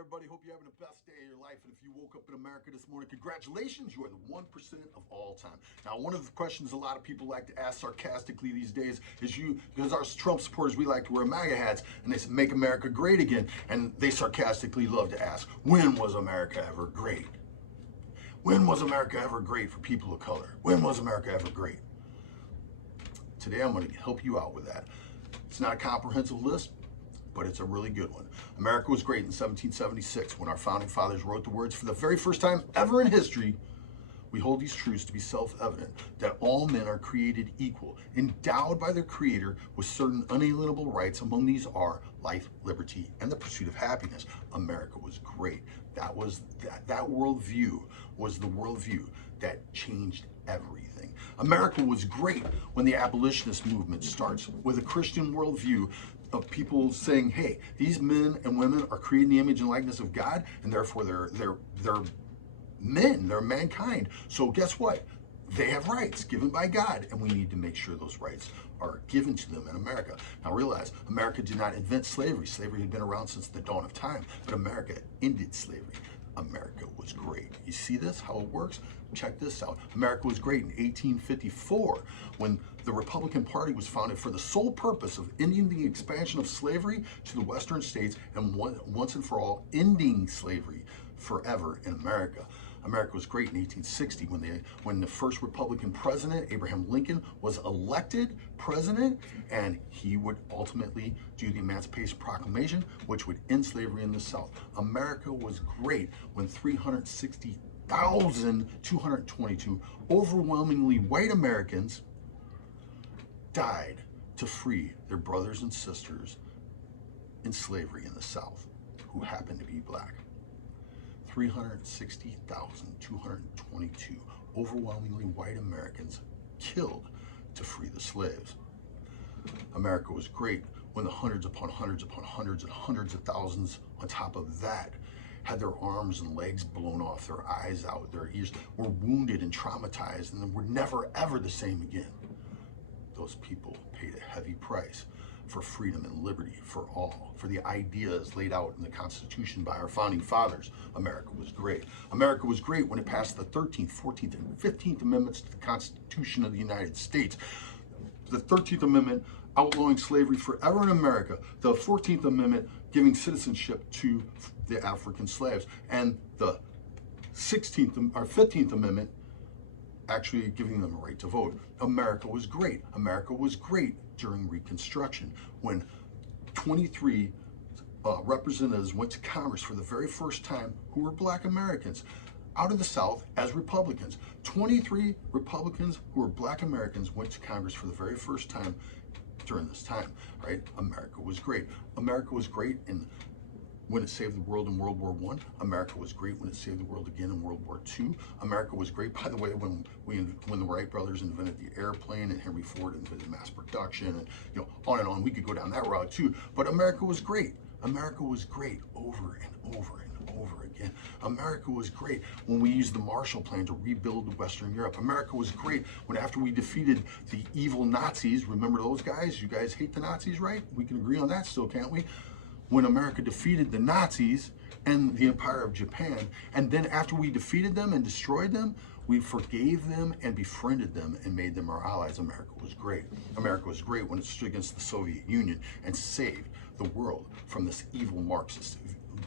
everybody. Hope you're having the best day of your life. And if you woke up in America this morning, congratulations, you are the 1% of all time. Now, one of the questions a lot of people like to ask sarcastically these days is because our Trump supporters, we like to wear MAGA hats, and they say, make America great again. And they sarcastically love to ask, when was America ever great? When was America ever great for people of color? When was America ever great? Today, I'm going to help you out with that. It's not a comprehensive list, but it's a really good one. America was great in 1776 when our founding fathers wrote the words, for the very first time ever in history, we hold these truths to be self-evident, that all men are created equal, endowed by their creator with certain unalienable rights. Among these are life, liberty, and the pursuit of happiness. America was great. That worldview was the worldview that changed everything. America was great when the abolitionist movement starts with a Christian worldview of people saying, hey, these men and women are created in the image and likeness of God, and therefore they're men, they're mankind. So guess what? They have rights given by God, and we need to make sure those rights are given to them in America. Now realize, America did not invent slavery. Slavery had been around since the dawn of time, but America ended slavery. America was great. You see this, how it works? Check this out. America was great in 1854 when the Republican Party was founded for the sole purpose of ending the expansion of slavery to the western states and once and for all ending slavery forever in America. America was great in 1860 when the first Republican president, Abraham Lincoln, was elected president, and he would ultimately do the Emancipation Proclamation, which would end slavery in the South. America was great when 360,222 overwhelmingly white Americans died to free their brothers and sisters in slavery in the South who happened to be black. 360,222 overwhelmingly white Americans killed to free the slaves. America was great when the hundreds upon hundreds upon hundreds and hundreds of thousands on top of that had their arms and legs blown off, their eyes out, their ears, were wounded and traumatized, and then were never ever the same again. Those people paid a heavy price for freedom and liberty for all, for the ideas laid out in the Constitution by our founding fathers. America was great. America was great when it passed the 13th, 14th, and 15th Amendments to the Constitution of the United States. The 13th Amendment outlawing slavery forever in America, the 14th Amendment giving citizenship to the African slaves, and the 15th Amendment actually giving them a right to vote. America was great. America was great during Reconstruction when 23 representatives went to Congress for the very first time who were black Americans out of the South as Republicans. 23 Republicans who were black Americans went to Congress for the very first time during this time, right? America was great. America was great when it saved the world in World War I. America was great when it saved the world again in World War II. America was great, by the way, when the Wright brothers invented the airplane and Henry Ford invented mass production, and on and on. We could go down that route too. But America was great. America was great over and over and over again. America was great when we used the Marshall Plan to rebuild Western Europe. America was great when, after we defeated the evil Nazis, remember those guys? You guys hate the Nazis, right? We can agree on that still, can't we? When America defeated the Nazis and the Empire of Japan, and then after we defeated them and destroyed them, we forgave them and befriended them and made them our allies. America was great. America was great when it stood against the Soviet Union and saved the world from this evil Marxist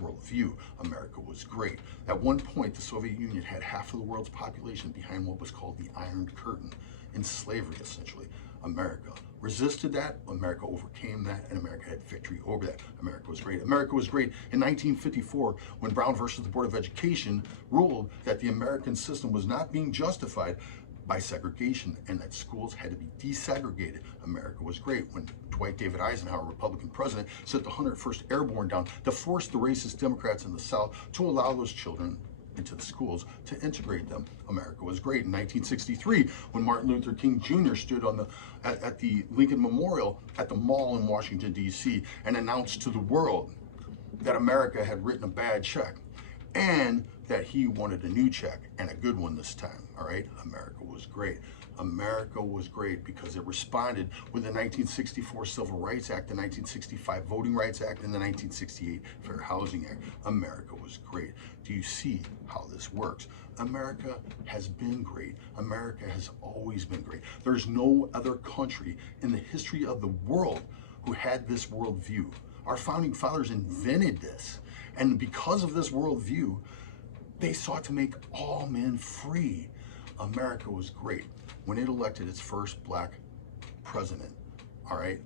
worldview. America was great. At one point, the Soviet Union had half of the world's population behind what was called the Iron Curtain, in slavery, essentially. America resisted that, America overcame that, and America had victory over that. America was great. America was great in 1954 when Brown versus the Board of Education ruled that the American system was not being justified by segregation and that schools had to be desegregated. America was great when Dwight David Eisenhower, Republican president, sent the 101st Airborne down to force the racist Democrats in the South to allow those children into the schools to integrate them. America was great in 1963 when Martin Luther King Jr. stood at the Lincoln Memorial at the mall in Washington, D.C. and announced to the world that America had written a bad check and that he wanted a new check and a good one this time. All right, America was great. America was great because it responded with the 1964 Civil Rights Act, the 1965 Voting Rights Act, and the 1968 Fair Housing Act. America was great. Do you see how this works? America has been great. America has always been great. There's no other country in the history of the world who had this worldview. Our founding fathers invented this. And because of this worldview, they sought to make all men free. America was great when it elected its first black president, all right?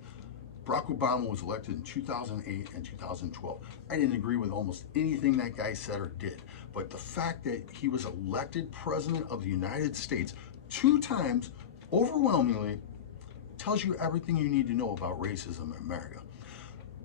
Barack Obama was elected in 2008 and 2012. I didn't agree with almost anything that guy said or did, but the fact that he was elected president of the United States 2 times, overwhelmingly, tells you everything you need to know about racism in America.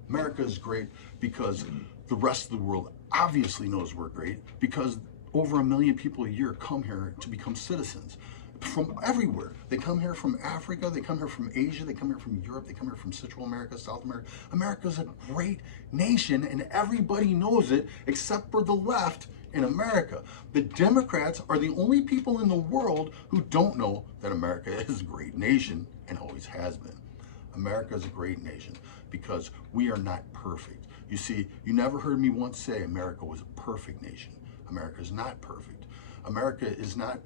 America is great because the rest of the world obviously knows we're great, because over 1 million people a year come here to become citizens from everywhere. They come here from Africa, they come here from Asia, they come here from Europe, they come here from Central America, South America. America's a great nation and everybody knows it except for the left in America. The Democrats are the only people in the world who don't know that America is a great nation and always has been. America is a great nation because we are not perfect. You see, you never heard me once say America was a perfect nation. America is not perfect. America is not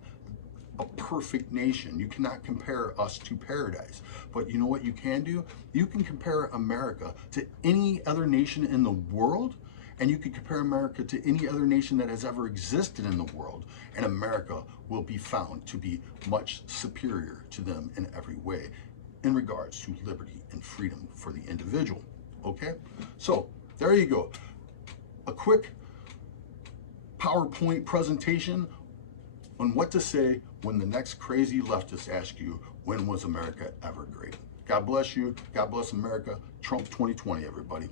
a perfect nation. You cannot compare us to paradise. But you know what you can do? You can compare America to any other nation in the world, and you can compare America to any other nation that has ever existed in the world, and America will be found to be much superior to them in every way in regards to liberty and freedom for the individual. Okay? So, there you go. A quick PowerPoint presentation on what to say when the next crazy leftist asks you, when was America ever great? God bless you. God bless America. Trump 2020, everybody.